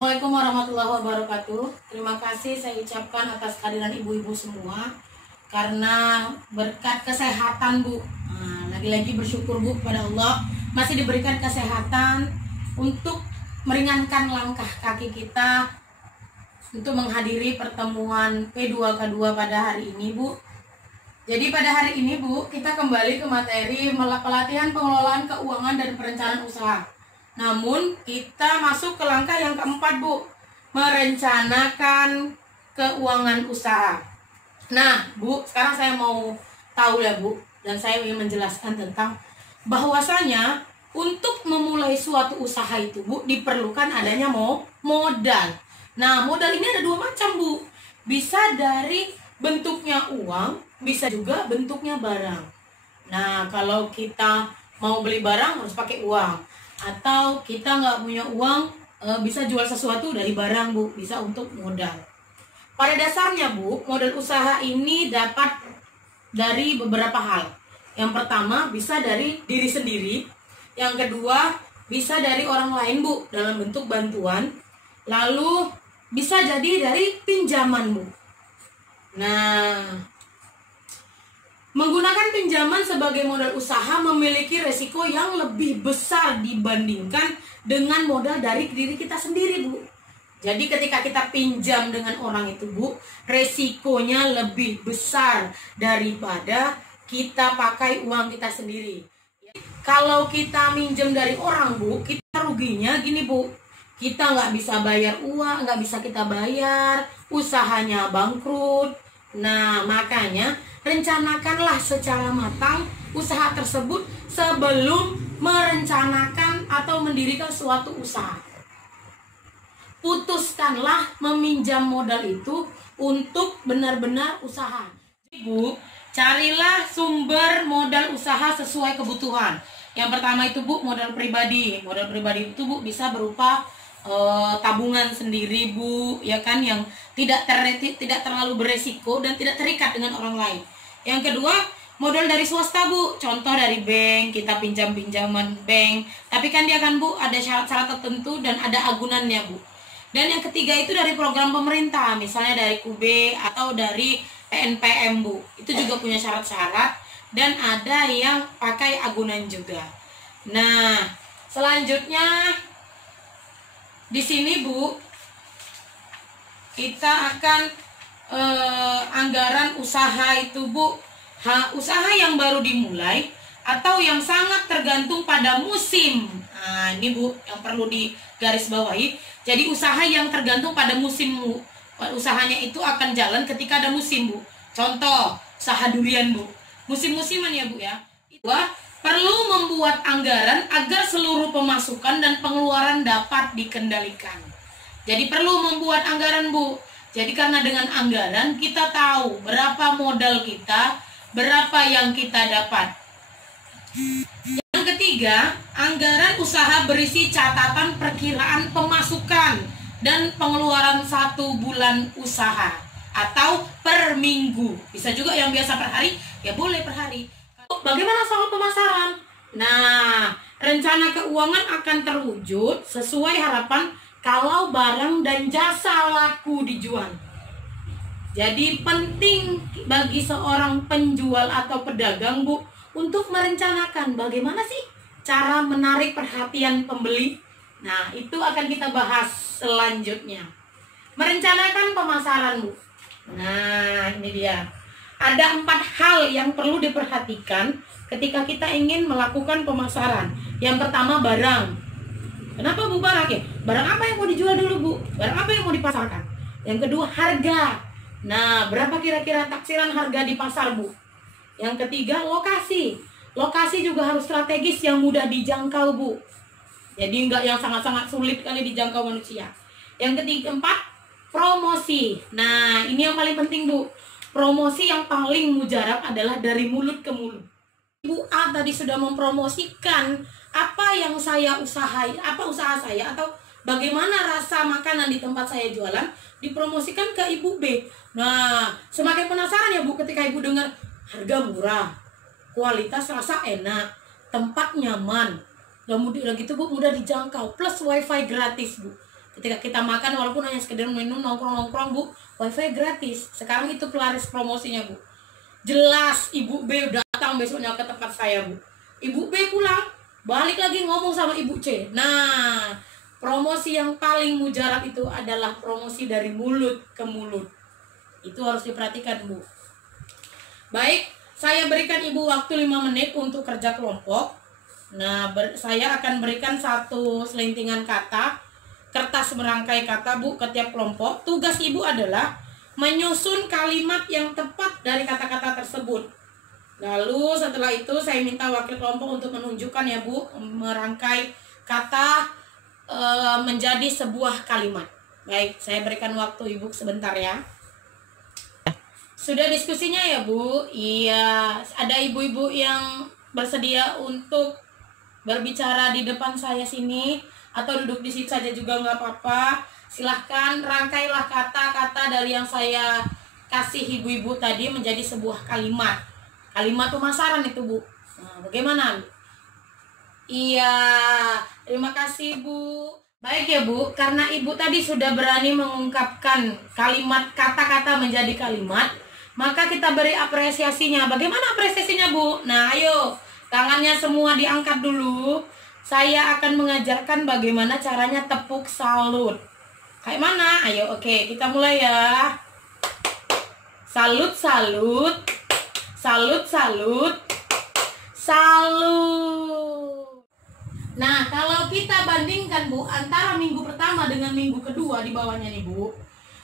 Assalamualaikum warahmatullahi wabarakatuh. Terima kasih saya ucapkan atas kehadiran ibu-ibu semua karena berkat kesehatan Bu. Lagi-lagi bersyukur Bu kepada Allah masih diberikan kesehatan untuk meringankan langkah kaki kita untuk menghadiri pertemuan P2K2 pada hari ini Bu. Jadi pada hari ini Bu, kita kembali ke materi pelatihan pengelolaan keuangan dan perencanaan usaha. Namun kita masuk ke langkah yang keempat Bu, merencanakan keuangan usaha. Nah Bu, sekarang saya mau tahu ya Bu, dan saya ingin menjelaskan tentang bahwasanya untuk memulai suatu usaha itu Bu, diperlukan adanya modal. Nah modal ini ada dua macam Bu, bisa dari bentuknya uang, bisa juga bentuknya barang. Nah kalau kita mau beli barang harus pakai uang, atau kita nggak punya uang, bisa jual sesuatu dari barang Bu, bisa untuk modal. Pada dasarnya Bu, modal usaha ini dapat dari beberapa hal. Yang pertama bisa dari diri sendiri, yang kedua bisa dari orang lain Bu dalam bentuk bantuan, lalu bisa jadi dari pinjaman Bu. Nah, menggunakan pinjaman sebagai modal usaha memiliki resiko yang lebih besar dibandingkan dengan modal dari diri kita sendiri Bu. Jadi ketika kita pinjam dengan orang itu Bu, resikonya lebih besar daripada kita pakai uang kita sendiri. Kalau kita minjem dari orang Bu, kita ruginya gini Bu, kita nggak bisa bayar uang, nggak bisa kita bayar, usahanya bangkrut. Nah makanya rencanakanlah secara matang usaha tersebut sebelum merencanakan atau mendirikan suatu usaha. Putuskanlah meminjam modal itu untuk benar-benar usaha. Bu, carilah sumber modal usaha sesuai kebutuhan. Yang pertama itu Bu, modal pribadi. Modal pribadi itu Bu bisa berupa tabungan sendiri Bu, ya kan, yang tidak terlalu beresiko dan tidak terikat dengan orang lain. Yang kedua, modal dari swasta Bu, contoh dari bank, kita pinjaman bank, tapi kan dia kan Bu ada syarat-syarat tertentu dan ada agunannya Bu. Dan yang ketiga itu dari program pemerintah, misalnya dari QB atau dari PNPM Bu, itu juga punya syarat-syarat dan ada yang pakai agunan juga. Nah selanjutnya di sini Bu, kita akan anggaran usaha itu Bu, usaha yang baru dimulai atau yang sangat tergantung pada musim. Nah ini Bu yang perlu digarisbawahi. Jadi usaha yang tergantung pada musim Bu, usahanya itu akan jalan ketika ada musim Bu. Contoh usaha durian Bu, musim-musiman ya Bu ya. Perlu membuat anggaran agar seluruh pemasukan dan pengeluaran dapat dikendalikan. Jadi perlu membuat anggaran Bu. Jadi karena dengan anggaran kita tahu berapa modal kita, berapa yang kita dapat. Yang ketiga, anggaran usaha berisi catatan perkiraan pemasukan dan pengeluaran 1 bulan usaha atau per minggu. Bisa juga yang biasa per hari, ya boleh per hari. Bagaimana soal pemasaran? Nah, rencana keuangan akan terwujud sesuai harapan kalau barang dan jasa laku dijual. Jadi penting bagi seorang penjual atau pedagang Bu untuk merencanakan bagaimana sih cara menarik perhatian pembeli. Nah, itu akan kita bahas selanjutnya. Merencanakan pemasaran Bu. Nah, ini dia. Ada 4 hal yang perlu diperhatikan ketika kita ingin melakukan pemasaran. Yang pertama barang. Kenapa Bu barang ya? Barang apa yang mau dijual dulu Bu? Barang apa yang mau dipasarkan? Yang kedua harga. Nah berapa kira-kira taksiran harga di pasar Bu? Yang ketiga lokasi. Lokasi juga harus strategis yang mudah dijangkau Bu. Jadi enggak yang sangat-sangat sulit kali dijangkau manusia. Yang keempat, promosi. Nah ini yang paling penting Bu. Promosi yang paling mujarab adalah dari mulut ke mulut. Ibu A tadi sudah mempromosikan apa yang saya usahai, apa usaha saya atau bagaimana rasa makanan di tempat saya jualan, dipromosikan ke Ibu B. Nah, semakin penasaran ya Bu ketika Ibu dengar harga murah, kualitas rasa enak, tempat nyaman, kemudian gitu Bu mudah dijangkau, plus wifi gratis Bu. Ketika kita makan walaupun hanya sekedar minum, nongkrong-nongkrong Bu, wifi gratis. Sekarang itu pelaris promosinya Bu. Jelas Ibu B datang besoknya ke tempat saya Bu. Ibu B pulang, balik lagi ngomong sama Ibu C. Nah, promosi yang paling mujarab itu adalah promosi dari mulut ke mulut. Itu harus diperhatikan Bu. Baik, saya berikan Ibu waktu 5 menit untuk kerja kelompok. Nah, saya akan berikan satu selentingan kata, kertas merangkai kata Bu ke tiap kelompok. Tugas Ibu adalah menyusun kalimat yang tepat dari kata-kata tersebut. Lalu setelah itu saya minta wakil kelompok untuk menunjukkan ya Bu, merangkai kata menjadi sebuah kalimat. Baik, saya berikan waktu Ibu sebentar ya. Sudah diskusinya ya Bu? Iya, ada ibu-ibu yang bersedia untuk berbicara di depan saya sini atau duduk di situ saja juga nggak apa-apa. Silahkan rangkailah kata-kata dari yang saya kasih ibu-ibu tadi menjadi sebuah kalimat. Kalimat pemasaran itu Bu. Nah, bagaimana? Iya, terima kasih Bu. Baik ya Bu, karena Ibu tadi sudah berani mengungkapkan kalimat kata-kata menjadi kalimat, maka kita beri apresiasinya. Bagaimana apresiasinya Bu? Nah ayo, tangannya semua diangkat dulu. Saya akan mengajarkan bagaimana caranya tepuk salut. Kayak mana? Ayo, oke, kita mulai ya. Salut, salut. Salut, salut. Salut. Nah, kalau kita bandingkan Bu antara minggu pertama dengan minggu kedua di bawahnya nih Bu,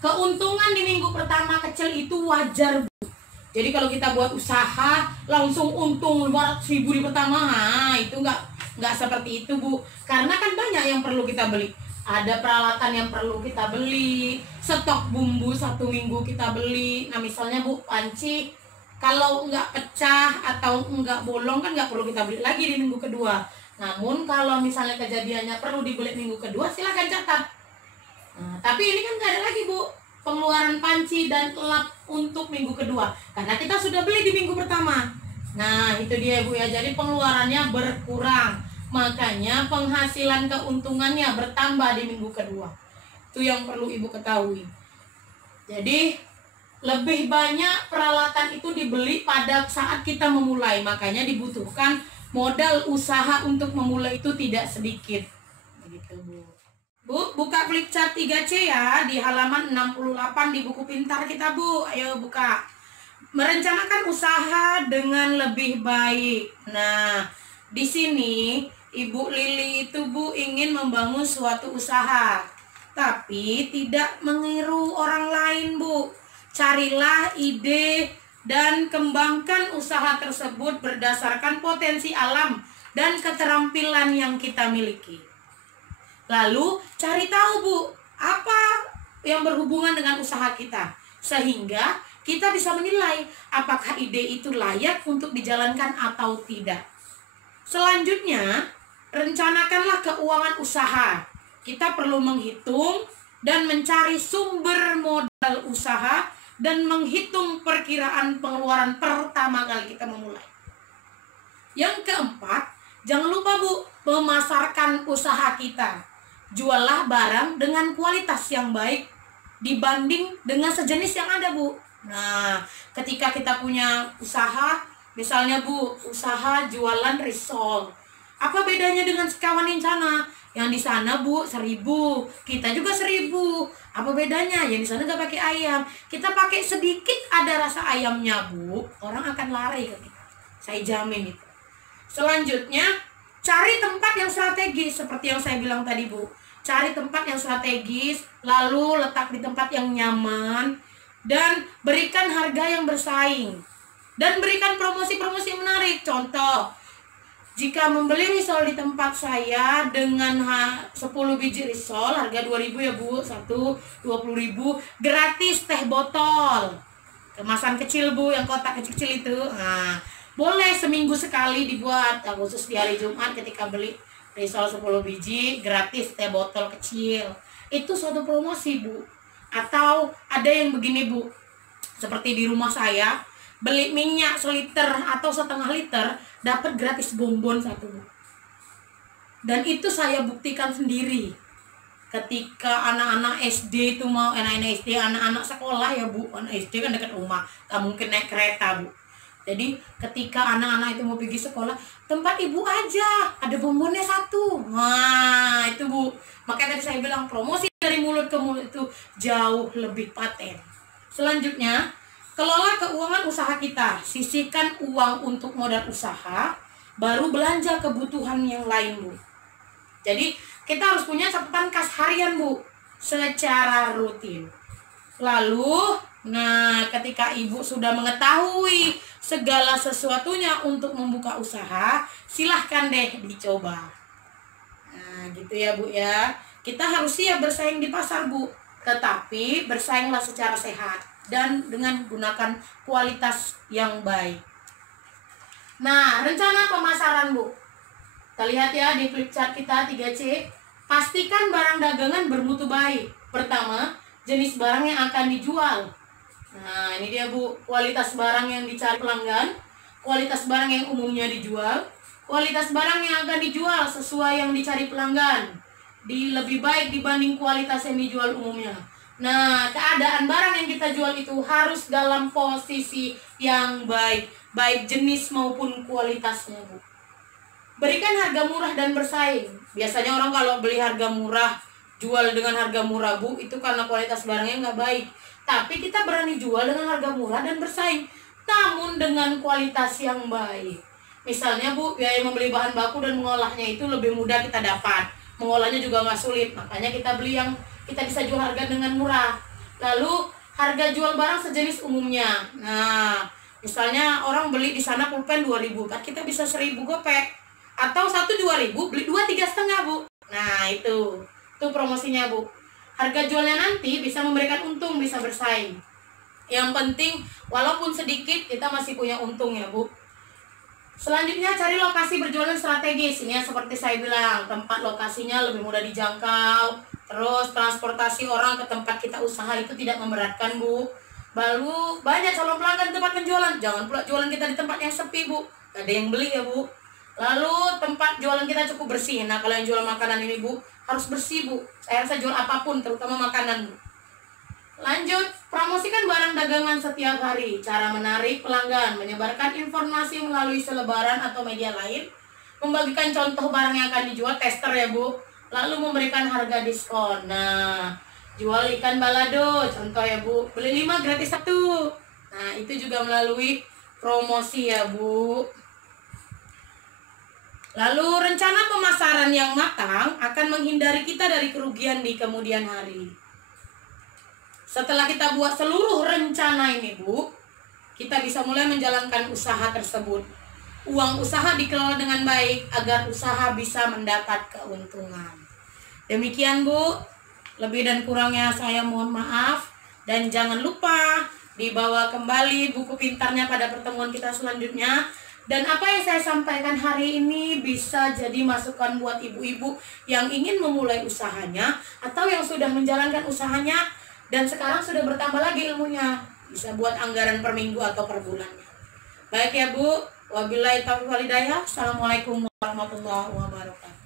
keuntungan di minggu pertama kecil itu wajar Bu. Jadi kalau kita buat usaha langsung untung 500.000 di pertama, nah, itu nggak seperti itu Bu. Karena kan banyak yang perlu kita beli. Ada peralatan yang perlu kita beli, stok bumbu 1 minggu kita beli. Nah misalnya Bu, panci kalau nggak pecah atau nggak bolong kan nggak perlu kita beli lagi di minggu kedua. Namun kalau misalnya kejadiannya perlu dibeli minggu kedua, silahkan catat. Nah, tapi ini kan nggak ada lagi Bu pengeluaran panci dan lap untuk minggu kedua, karena kita sudah beli di minggu pertama. Nah itu dia Bu ya, jadi pengeluarannya berkurang, makanya penghasilan keuntungannya bertambah di minggu kedua. Itu yang perlu Ibu ketahui. Jadi lebih banyak peralatan itu dibeli pada saat kita memulai, makanya dibutuhkan modal usaha untuk memulai itu tidak sedikit. Begitu Bu. Bu, buka flip chart 3C ya di halaman 68 di buku pintar kita Bu. Ayo buka. Merencanakan usaha dengan lebih baik. Nah, di sini Ibu Lili itu Bu ingin membangun suatu usaha, tapi tidak meniru orang lain Bu. Carilah ide dan kembangkan usaha tersebut berdasarkan potensi alam dan keterampilan yang kita miliki. Lalu cari tahu Bu, apa yang berhubungan dengan usaha kita, sehingga kita bisa menilai apakah ide itu layak untuk dijalankan atau tidak. Selanjutnya, rencanakanlah keuangan usaha. Kita perlu menghitung dan mencari sumber modal usaha dan menghitung perkiraan pengeluaran pertama kali kita memulai. Yang keempat, jangan lupa Bu, memasarkan usaha kita. Juallah barang dengan kualitas yang baik dibanding dengan sejenis yang ada Bu. Nah, ketika kita punya usaha, misalnya Bu, usaha jualan risol. Apa bedanya dengan sekawan di sana? Yang di sana Bu 1.000, kita juga 1.000. Apa bedanya? Yang di sana nggak pakai ayam, kita pakai sedikit ada rasa ayamnya Bu. Orang akan lari ke kita. Saya jamin itu. Selanjutnya, cari tempat yang strategis seperti yang saya bilang tadi Bu. Cari tempat yang strategis, lalu letak di tempat yang nyaman, dan berikan harga yang bersaing. Dan berikan promosi-promosi yang menarik. Contoh, jika membeli risol di tempat saya dengan 10 biji risol, harga 2.000 ya Bu, 20.000, gratis teh botol. Kemasan kecil Bu, yang kotak kecil-kecil itu. Nah, boleh seminggu sekali dibuat, khusus di hari Jumat ketika beli risol 10 biji, gratis teh botol kecil. Itu suatu promosi Bu. Atau ada yang begini Bu, seperti di rumah saya, beli minyak seliter atau setengah liter, dapat gratis bonbon 1 Bu. Dan itu saya buktikan sendiri. ketika anak-anak SD itu mau anak-anak SD, anak-anak sekolah ya Bu, anak SD kan dekat rumah, tak mungkin naik kereta Bu. Jadi ketika anak-anak itu mau pergi sekolah, tempat ibu aja, ada bonbonnya satu. Nah itu Bu, makanya tadi saya bilang promosi dari mulut ke mulut itu jauh lebih paten. Selanjutnya, kelola keuangan usaha kita. Sisihkan uang untuk modal usaha, baru belanja kebutuhan yang lain Bu. Jadi kita harus punya catatan kas harian Bu, secara rutin. Lalu, nah ketika ibu sudah mengetahui segala sesuatunya untuk membuka usaha, silahkan deh dicoba. Nah gitu ya Bu ya. Kita harus siap bersaing di pasar Bu, tetapi bersainglah secara sehat dan dengan gunakan kualitas yang baik. Nah rencana pemasaran Bu, kita lihat ya di flip chart kita 3C. Pastikan barang dagangan bermutu baik. Pertama, jenis barang yang akan dijual. Nah ini dia Bu, kualitas barang yang dicari pelanggan, kualitas barang yang umumnya dijual, kualitas barang yang akan dijual sesuai yang dicari pelanggan, lebih baik dibanding kualitas yang dijual umumnya. Nah keadaan barang yang kita jual itu harus dalam posisi yang baik, baik jenis maupun kualitasnya Bu. Berikan harga murah dan bersaing. Biasanya orang kalau beli harga murah, jual dengan harga murah Bu, itu karena kualitas barangnya nggak baik. Tapi kita berani jual dengan harga murah dan bersaing, namun dengan kualitas yang baik. Misalnya Bu, biaya membeli bahan baku dan mengolahnya itu lebih mudah kita dapat. Mengolahnya juga nggak sulit, makanya kita beli yang kita bisa jual harga dengan murah. Lalu harga jual barang sejenis umumnya. Nah, misalnya orang beli di sana pulpen 2.000, kan kita bisa 1.000 gopek. Atau 1 2.000 beli 2 3,5 Bu. Nah itu promosinya Bu. Harga jualnya nanti bisa memberikan untung, bisa bersaing. Yang penting walaupun sedikit kita masih punya untung ya Bu. Selanjutnya cari lokasi berjualan strategis. Ini yang seperti saya bilang, tempat lokasinya lebih mudah dijangkau. Terus transportasi orang ke tempat kita usaha itu tidak memberatkan Bu. Lalu banyak calon pelanggan tempat penjualan. Jangan pula jualan kita di tempat yang sepi Bu, gak ada yang beli ya Bu. Lalu tempat jualan kita cukup bersih. Nah kalau yang jual makanan ini Bu, harus bersih Bu. Saya rasa jual apapun, terutama makanan Bu. Lanjut, promosikan barang dagangan setiap hari. Cara menarik pelanggan, menyebarkan informasi melalui selebaran atau media lain, membagikan contoh barang yang akan dijual, tester ya Bu. Lalu memberikan harga diskon. Nah, jual ikan balado, contoh ya Bu, beli 5 gratis 1. Nah itu juga melalui promosi ya Bu. Lalu rencana pemasaran yang matang akan menghindari kita dari kerugian di kemudian hari. Setelah kita buat seluruh rencana ini Bu, kita bisa mulai menjalankan usaha tersebut. Uang usaha dikelola dengan baik agar usaha bisa mendapat keuntungan. Demikian Bu, lebih dan kurangnya saya mohon maaf. Dan jangan lupa dibawa kembali buku pintarnya pada pertemuan kita selanjutnya. Dan apa yang saya sampaikan hari ini bisa jadi masukan buat ibu-ibu yang ingin memulai usahanya atau yang sudah menjalankan usahanya dan sekarang sudah bertambah lagi ilmunya, bisa buat anggaran per minggu atau per bulannya. Baik ya Bu, wabillahi taufiq wal hidayah. Assalamualaikum warahmatullahi wabarakatuh.